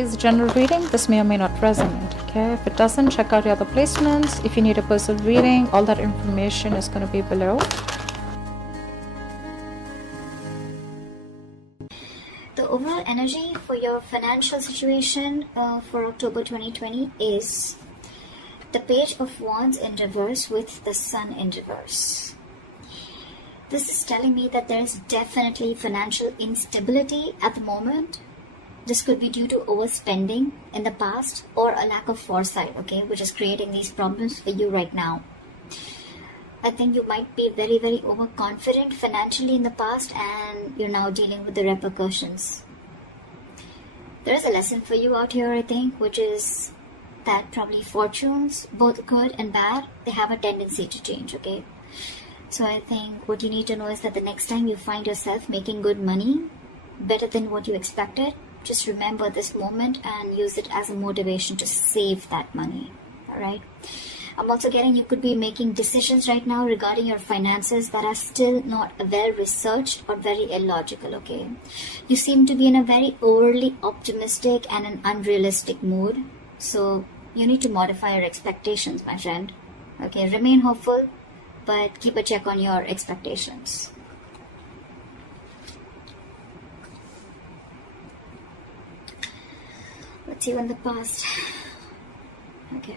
is a general reading. This may or may not resonate. Okay, if it doesn't, check out your other placements. If you need a personal reading, all that information is going to be below. The overall energy for your financial situation for October 2020 is the Page of Wands in reverse with the Sun in reverse. This is telling me that there is definitely financial instability at the moment. This could be due to overspending in the past or a lack of foresight, okay, which is creating these problems for you right now. I think you might be very, very overconfident financially in the past and you're now dealing with the repercussions. There is a lesson for you out here, I think, which is that probably fortunes, both good and bad, they have a tendency to change, okay? So I think what you need to know is that the next time you find yourself making good money, better than what you expected, just remember this moment and use it as a motivation to save that money, alright? I'm also getting you could be making decisions right now regarding your finances that are still not well researched or very illogical, okay? You seem to be in a very overly optimistic and an unrealistic mood, so you need to modify your expectations, my friend, okay? Remain hopeful, but keep a check on your expectations. Let's see in the past. Okay.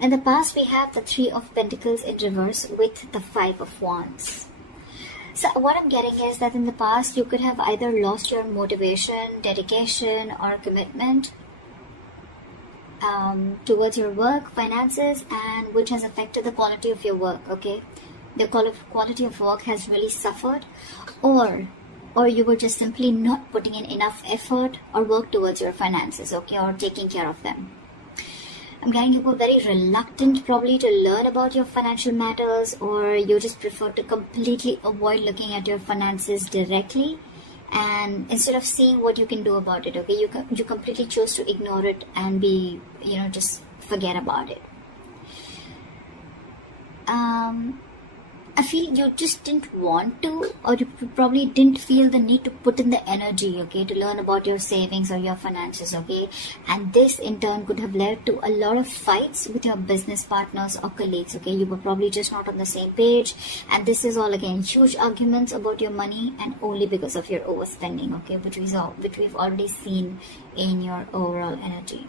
In the past, we have the Three of Pentacles in reverse with the Five of Wands. So what I'm getting is that in the past, you could have either lost your motivation, dedication, or commitment towards your work, finances, and which has affected the quality of your work, okay? The quality of work has really suffered, or you were just simply not putting in enough effort or work towards your finances, okay, or taking care of them. I'm getting you were very reluctant probably to learn about your financial matters, or you just prefer to completely avoid looking at your finances directly, and instead of seeing what you can do about it, okay, you completely chose to ignore it and be, just forget about it. I feel you just didn't want to, or you probably didn't feel the need to put in the energy, okay, to learn about your savings or your finances, okay? And this in turn could have led to a lot of fights with your business partners or colleagues, okay? You were probably just not on the same page, and this is all again huge arguments about your money, and only because of your overspending, okay, which we've already seen in your overall energy.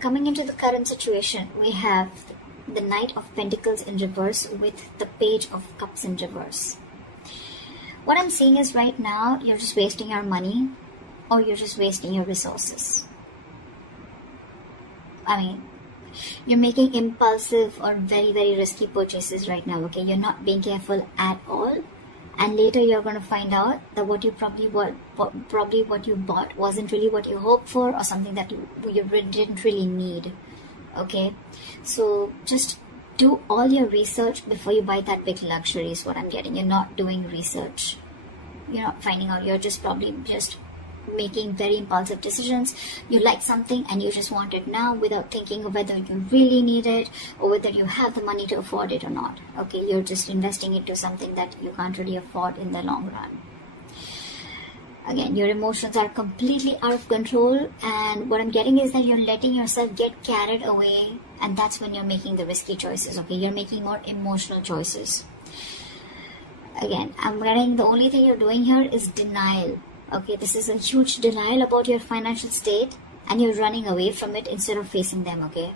Coming into the current situation, we have the Knight of Pentacles in reverse with the Page of Cups in reverse. What I'm seeing is right now, you're just wasting your money, or you're just wasting your resources. I mean, you're making impulsive or very, very risky purchases right now, okay? You're not being careful at all. And later you're going to find out that what you what you bought wasn't really what you hoped for, or something that you didn't really need. Okay, so just do all your research before you buy that big luxury is what I'm getting. You're not doing research. You're not finding out. You're just probably just making very impulsive decisions. You like something and you just want it now without thinking of whether you really need it or whether you have the money to afford it or not. Okay, you're just investing into something that you can't really afford in the long run. Again, your emotions are completely out of control, and what I'm getting is that you're letting yourself get carried away, and that's when you're making the risky choices. Okay, you're making more emotional choices. Again, I'm getting the only thing you're doing here is denial. Okay, this is a huge denial about your financial state, and you're running away from it instead of facing them, okay?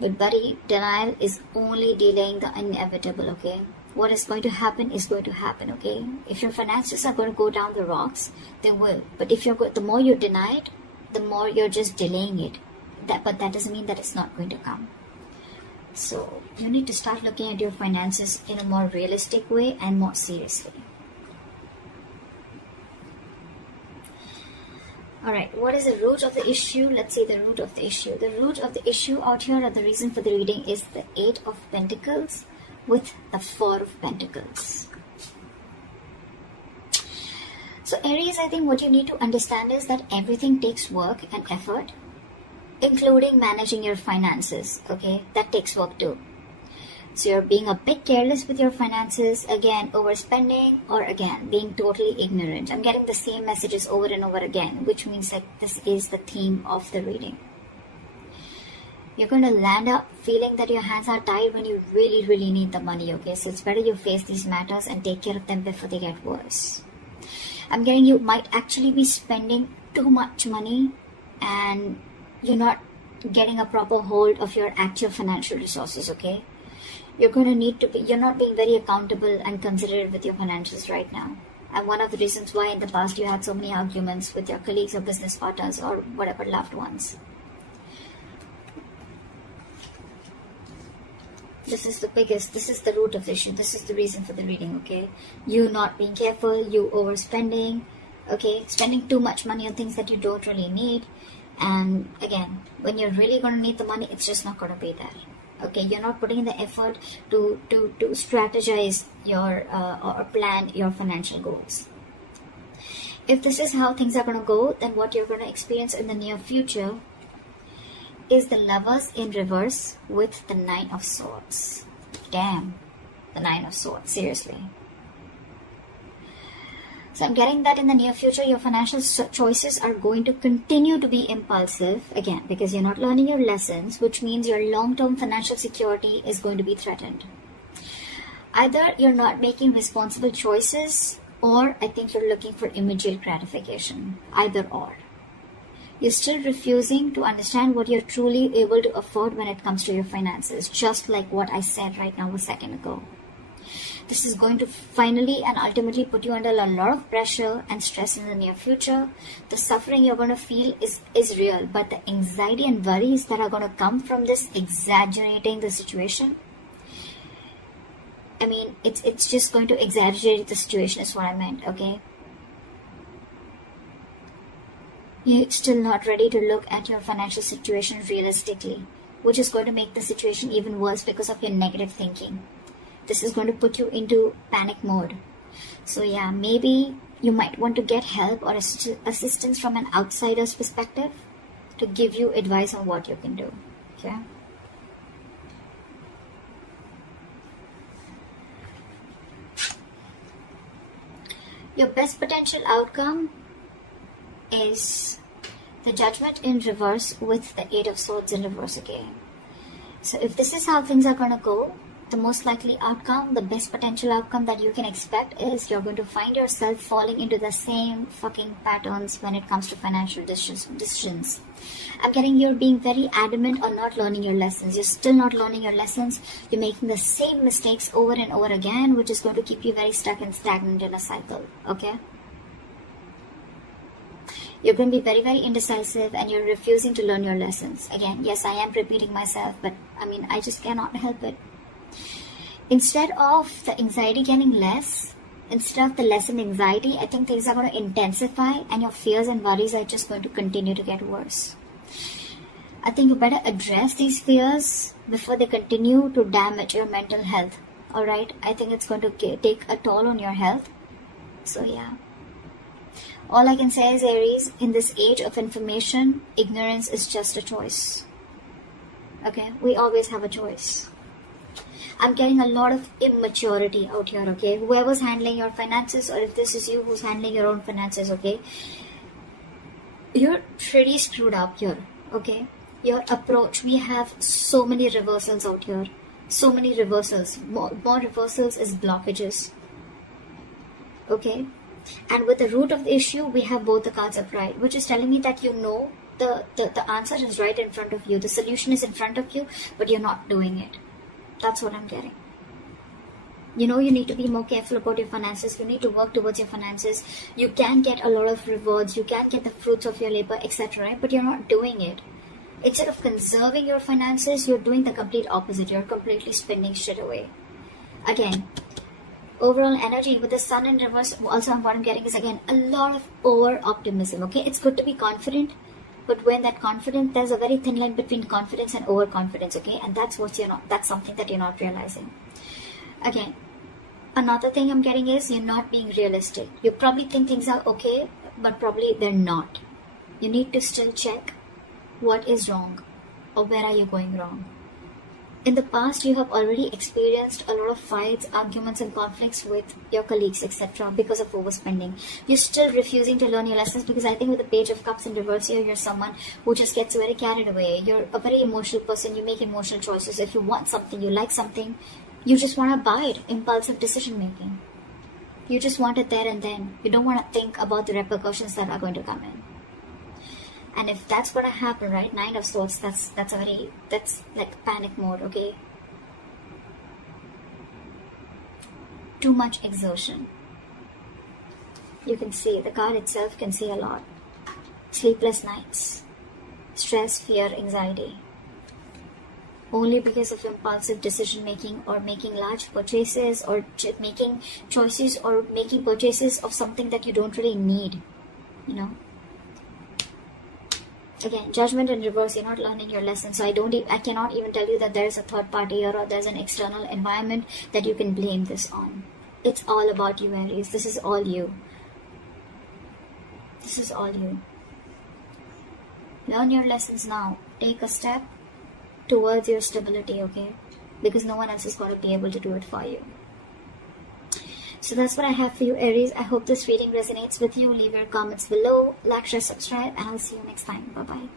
But buddy, denial is only delaying the inevitable, okay? What is going to happen is going to happen, okay? If your finances are going to go down the rocks, they will. But if the more you deny it, the more you're just delaying it. But that doesn't mean that it's not going to come. So you need to start looking at your finances in a more realistic way and more seriously. Alright, what is the root of the issue? Let's see the root of the issue. The root of the issue out here, or the reason for the reading, is the Eight of Pentacles with the Four of Pentacles. So Aries, I think what you need to understand is that everything takes work and effort, including managing your finances, okay? That takes work too. So you're being a bit careless with your finances, again overspending, or again being totally ignorant. I'm getting the same messages over and over again, which means that this is the theme of the reading. You're going to land up feeling that your hands are tied when you really, really need the money, okay? So it's better you face these matters and take care of them before they get worse. I'm getting you might actually be spending too much money and you're not getting a proper hold of your actual financial resources, okay? You're going to need to be, you're not being very accountable and considerate with your finances right now. And one of the reasons why in the past you had so many arguments with your colleagues or business partners or whatever loved ones. This is the root of the issue. This is the reason for the reading, okay? You not being careful, you overspending, okay? Spending too much money on things that you don't really need. And again, when you're really going to need the money, it's just not going to be there. Okay, you're not putting in the effort to strategize your or plan your financial goals. If this is how things are going to go, then what you're going to experience in the near future is the Lovers in reverse with the Nine of Swords. Damn, the Nine of Swords, seriously. So I'm getting that in the near future, your financial choices are going to continue to be impulsive, again, because you're not learning your lessons, which means your long-term financial security is going to be threatened. Either you're not making responsible choices, or I think you're looking for immediate gratification. Either or. You're still refusing to understand what you're truly able to afford when it comes to your finances, just like what I said right now a second ago. This is going to finally and ultimately put you under a lot of pressure and stress in the near future. The suffering you're going to feel is real, but the anxiety and worries that are going to come from this exaggerating the situation, I mean, it's just going to exaggerate the situation is what I meant, okay? You're still not ready to look at your financial situation realistically, which is going to make the situation even worse because of your negative thinking. This is going to put you into panic mode. So yeah, maybe you might want to get help or assistance from an outsider's perspective to give you advice on what you can do. Okay? Your best potential outcome is the Judgment in reverse with the Eight of Swords in reverse again. So if this is how things are going to go, the most likely outcome, the best potential outcome that you can expect is you're going to find yourself falling into the same fucking patterns when it comes to financial decisions. I'm getting you're being very adamant on not learning your lessons. You're still not learning your lessons. You're making the same mistakes over and over again, which is going to keep you very stuck and stagnant in a cycle. Okay? You're going to be very, very indecisive and you're refusing to learn your lessons. Again, yes, I am repeating myself, but I mean, I just cannot help it. Instead of the anxiety getting less, instead of the lessened anxiety, I think things are going to intensify and your fears and worries are just going to continue to get worse. I think you better address these fears before they continue to damage your mental health. Alright? I think it's going to take a toll on your health. So yeah. All I can say is, Aries, in this age of information, ignorance is just a choice. Okay? We always have a choice. I'm getting a lot of immaturity out here, okay? Whoever's handling your finances, or if this is you who's handling your own finances, okay? You're pretty screwed up here, okay? Your approach, we have so many reversals out here. So many reversals. More reversals is blockages. Okay? And with the root of the issue, we have both the cards upright, which is telling me that you know the answer is right in front of you. The solution is in front of you, but you're not doing it. That's what I'm getting. You know, you need to be more careful about your finances. You need to work towards your finances. You can get a lot of rewards. You can get the fruits of your labor, etc. Right? But you're not doing it. Instead of conserving your finances, you're doing the complete opposite. You're completely spending shit away. Again, overall energy with the Sun in reverse, also what I'm getting is, again, a lot of over-optimism. Okay, it's good to be confident. But when that confidence, there's a very thin line between confidence and overconfidence, okay? And that's that's something that you're not realizing. Again, another thing I'm getting is you're not being realistic. You probably think things are okay, but probably they're not. You need to still check what is wrong or where are you going wrong. in the past you have already experienced a lot of fights, arguments and conflicts with your colleagues, etc. because of overspending. You're still refusing to learn your lessons because I think with the Page of Cups in reverse here, you're someone who just gets very carried away. You're a very emotional person. You make emotional choices. If you want something, you like something, you just want to buy it. Impulsive decision making. You just want it there and then. You don't want to think about the repercussions that are going to come in. And if that's going to happen, right, Nine of Swords, that's like panic mode, okay? Too much exertion. You can see, the card itself can see a lot. Sleepless nights. Stress, fear, anxiety. Only because of impulsive decision making or making large purchases or making choices or making purchases of something that you don't really need, you know? Again, Judgment in reverse, you're not learning your lesson. So I cannot even tell you that there's a third party or there's an external environment that you can blame this on. It's all about you, Aries. This is all you. This is all you. Learn your lessons now. Take a step towards your stability, okay? Because no one else is going to be able to do it for you. So that's what I have for you, Aries. I hope this reading resonates with you. Leave your comments below, like, share, subscribe, and I'll see you next time. Bye-bye.